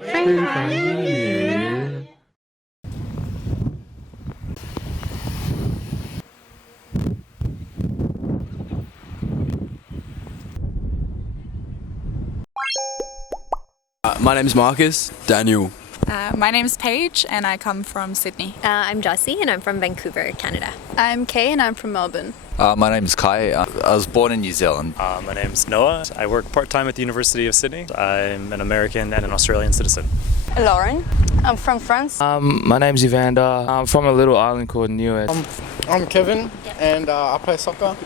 飞凡英语。My name's Marcus. Daniel. My name's Paige and I come from Sydney. I'm Jossie and I'm from Vancouver, Canada. I'm Kay and I'm from Melbourne. My name's Kai. I was born in New Zealand. My name's Noah. I work part-time at the University of Sydney. I'm an American and an Australian citizen. Lauren. I'm from France. My name's Evander. I'm from a little island called Niue. I'm Kevin and I play soccer.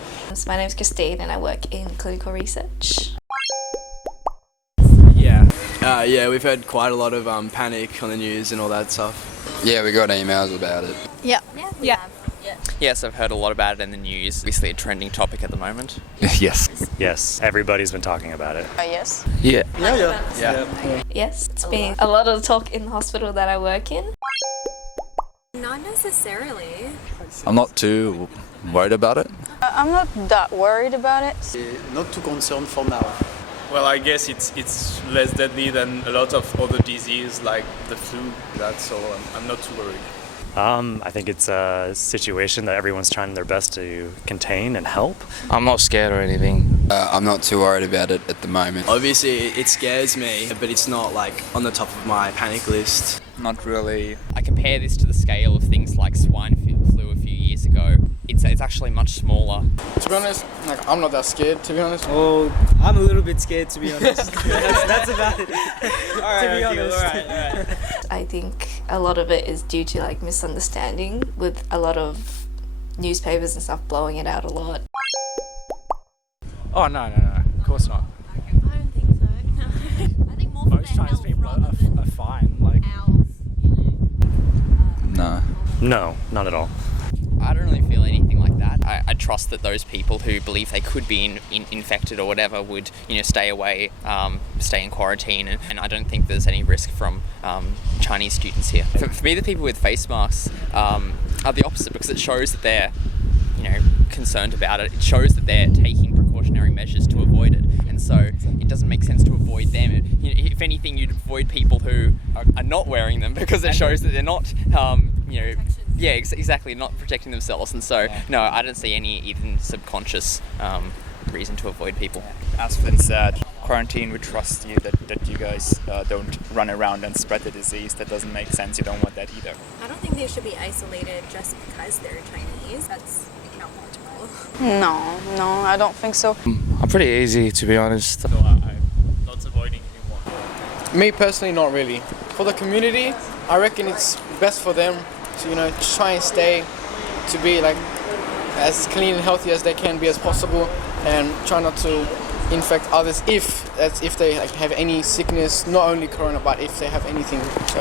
My name's Christine and I work in clinical research. Yeah, we've heard quite a lot of panic on the news and all that stuff. Yeah, we got emails about it. Yeah. Yes, I've heard a lot about it in the news. Obviously a trending topic at the moment. Yes. Yes, everybody's been talking about it. Yes. Yeah. Yes, it's been a lot of talk in the hospital that I work in. Not necessarily. I'm not too worried about it. I'm not that worried about it. Not too concerned for now. Well, I guess it's less deadly than a lot of other diseases like the flu. So I'm not too worried. I think it's a situation that everyone's trying their best to contain and help. I'm not scared or anything. I'm not too worried about it at the moment. Obviously, it scares me, but it's not like on the top of my panic list. Not really. I compare this to the scale of things like swine flu a few years ago. It's actually much smaller. To be honest, I'm not that scared, to be honest. Oh, I'm a little bit scared, to be honest. that's about it. To be honest. All right. I think a lot of it is due to misunderstanding, with a lot of newspapers and stuff blowing it out a lot. Oh, no. Of course not. I don't think so. No. I think more Most Chinese people are fine. No, not at all. I don't really feel anything like that. I trust that those people who believe they could be infected or whatever would, stay away, stay in quarantine, and I don't think there's any risk from Chinese students here. For me, the people with face masks are the opposite, because it shows that they're, concerned about it. It shows that they're taking precautionary measures to avoid it, and so it doesn't make sense to avoid them. If anything, you'd avoid people who are not wearing them, because it shows that they're not, yeah, exactly, not protecting themselves, and so no, I don't see any even subconscious reason to avoid people. As Finn said, quarantine would trust you that you guys don't run around and spread the disease. That doesn't make sense. You don't want that either. I don't think they should be isolated just because they're Chinese. That's not logical. No, I don't think so. I'm pretty easy, to be honest. So I'm not avoiding anyone. Me personally, not really. For the community, I reckon it's best for them to, try and stay, to be as clean and healthy as they can be as possible, and try not to infect others if they have any sickness, not only corona, but if they have anything. So,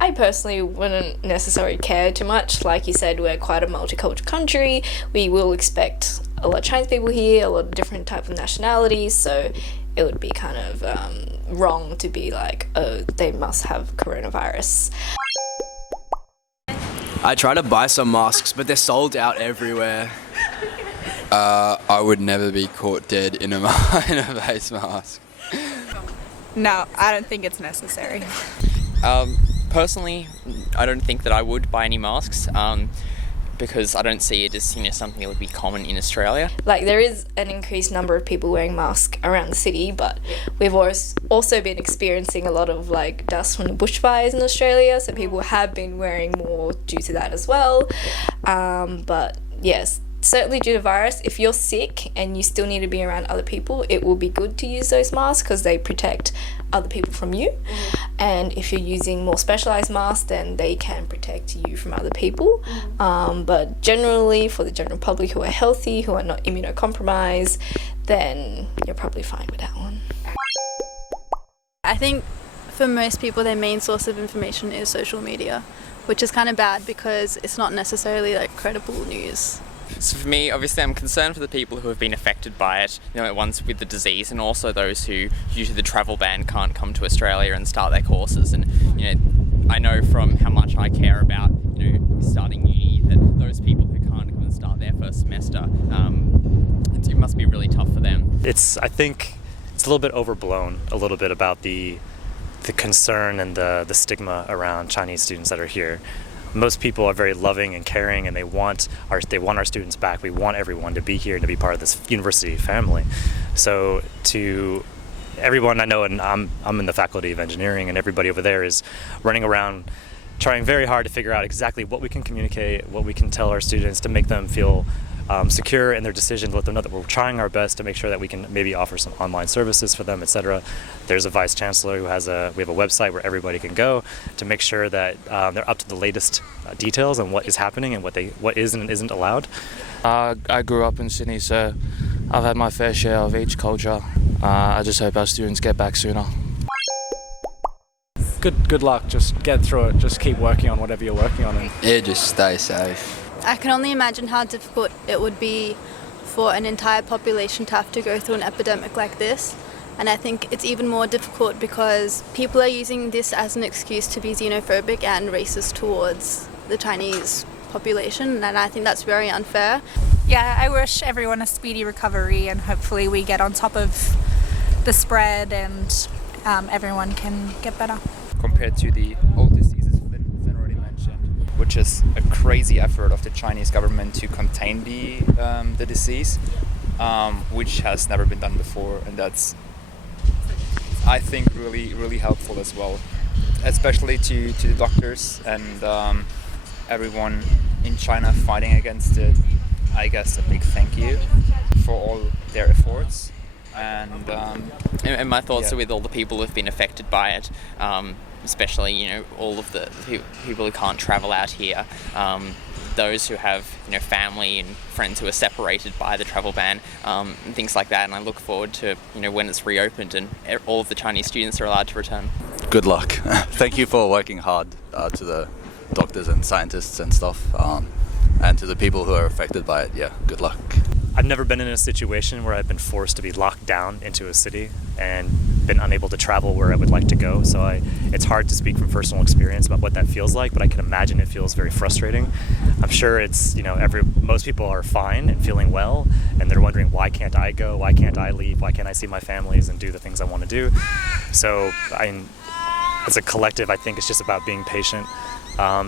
I personally wouldn't necessarily care too much. Like you said, we're quite a multicultural country. We will expect a lot of Chinese people here, a lot of different type of nationalities, so it would be kind of wrong to be like, oh, they must have coronavirus. I try to buy some masks, but they're sold out everywhere. I would never be caught dead in a face mask. No, I don't think it's necessary. Personally, I don't think that I would buy any masks, because I don't see it as something that would be common in Australia. There is an increased number of people wearing masks around the city, but we've also been experiencing a lot of dust from the bushfires in Australia, so people have been wearing more due to that as well. But yes, certainly due to virus, if you're sick and you still need to be around other people, it will be good to use those masks because they protect other people from you. And if you're using more specialized masks, then they can protect you from other people. But generally, for the general public who are healthy, who are not immunocompromised, then you're probably fine with that one. I think for most people, their main source of information is social media, which is kind of bad because it's not necessarily credible news. So for me, obviously I'm concerned for the people who have been affected by it, ones with the disease, and also those who, due to the travel ban, can't come to Australia and start their courses. And, I know from how much I care about, starting uni, that those people who can't come and start their first semester, it must be really tough for them. I think it's a little bit overblown, a little bit about the the concern and the stigma around Chinese students that are here. Most people are very loving and caring, and they want our students back. We want everyone to be here and to be part of this university family. So to everyone I know, and I'm in the Faculty of Engineering, and everybody over there is running around trying very hard to figure out exactly what we can communicate, what we can tell our students to make them feel secure in their decision, to let them know that we're trying our best to make sure that we can maybe offer some online services for them, etc. There's a vice chancellor who we have a website where everybody can go to make sure that they're up to the latest details on what is happening and what is and isn't allowed. I grew up in Sydney, so I've had my fair share of each culture. I just hope our students get back sooner. Good luck. Just get through it. Just keep working on whatever you're working on. Yeah, just stay safe. I can only imagine how difficult it would be for an entire population to have to go through an epidemic like this. And I think it's even more difficult because people are using this as an excuse to be xenophobic and racist towards the Chinese population, and I think that's very unfair. Yeah, I wish everyone a speedy recovery, and hopefully we get on top of the spread and everyone can get better. Compared to the old diseases Finn already mentioned, which is a crazy effort of the Chinese government to contain the disease, which has never been done before, and that's, I think, really helpful as well, especially to the doctors and everyone in China fighting against it. I guess a big thank you for all their efforts. And my thoughts are with all the people who've been affected by it, especially all of the people who can't travel out here, those who have family and friends who are separated by the travel ban, and things like that. And I look forward to when it's reopened and all of the Chinese students are allowed to return. Good luck. Thank you for working hard to the doctors and scientists and stuff, and to the people who are affected by it. Yeah, good luck. I've never been in a situation where I've been forced to be locked down into a city and been unable to travel where I would like to go. So it's hard to speak from personal experience about what that feels like, but I can imagine it feels very frustrating. I'm sure it's, most people are fine and feeling well, and they're wondering, why can't I go? Why can't I leave? Why can't I see my families and do the things I want to do? So as a collective, I think it's just about being patient.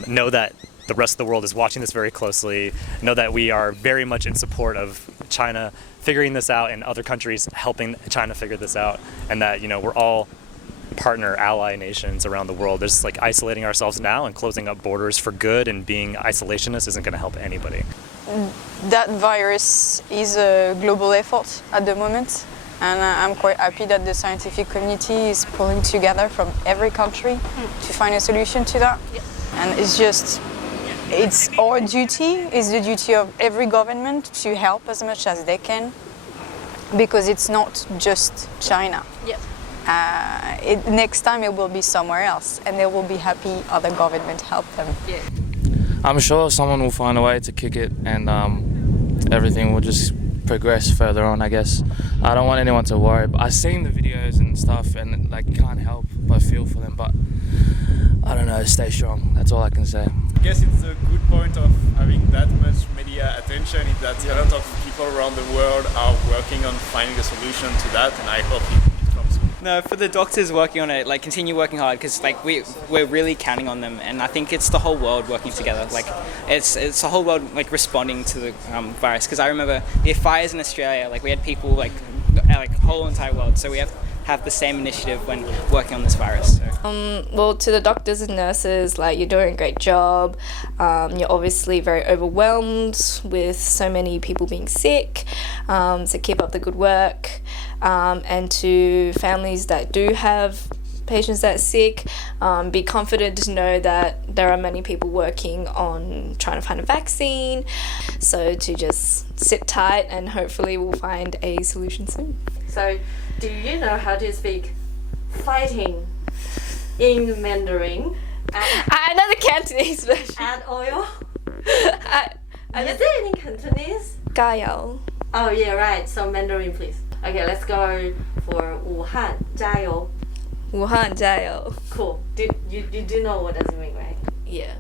Know that the rest of the world is watching this very closely. Know that we are very much in support of China figuring this out and other countries helping China figure this out, and that we're all partner ally nations around the world. Just isolating ourselves now and closing up borders for good and being isolationist isn't going to help anybody. That virus is a global effort at the moment, and I'm quite happy that the scientific community is pulling together from every country to find a solution to that. And it's our duty, it's the duty of every government to help as much as they can, because it's not just China. Next time it will be somewhere else, and they will be happy other government help them. I'm sure someone will find a way to kick it, and everything will just progress further on, I guess. I don't want anyone to worry. I've seen the videos and stuff, and can't help but feel for them, but I don't know, stay strong. That's all I can say. I guess it's a good point of having that much media attention is that a lot of people around the world are working on finding a solution to that, and I hope it comes. No, for the doctors working on it, continue working hard, because we're really counting on them, and I think it's the whole world working together. It's the whole world responding to the virus. Because I remember the fires in Australia, we had people whole entire world. So we have the same initiative when working on this virus. Well, to the doctors and nurses, you're doing a great job. You're obviously very overwhelmed with so many people being sick, so keep up the good work. And to families that do have patients that are sick, be confident to know that there are many people working on trying to find a vaccine. So to just sit tight, and hopefully we'll find a solution soon. So, do you know how to speak fighting in Mandarin? I know the Cantonese version. Add oil? Is there any Cantonese? 加油. Oh yeah, right. So Mandarin, please. Okay, let's go for 武汉加油. 武汉加油. Cool. You do know what does it mean, right? Yeah.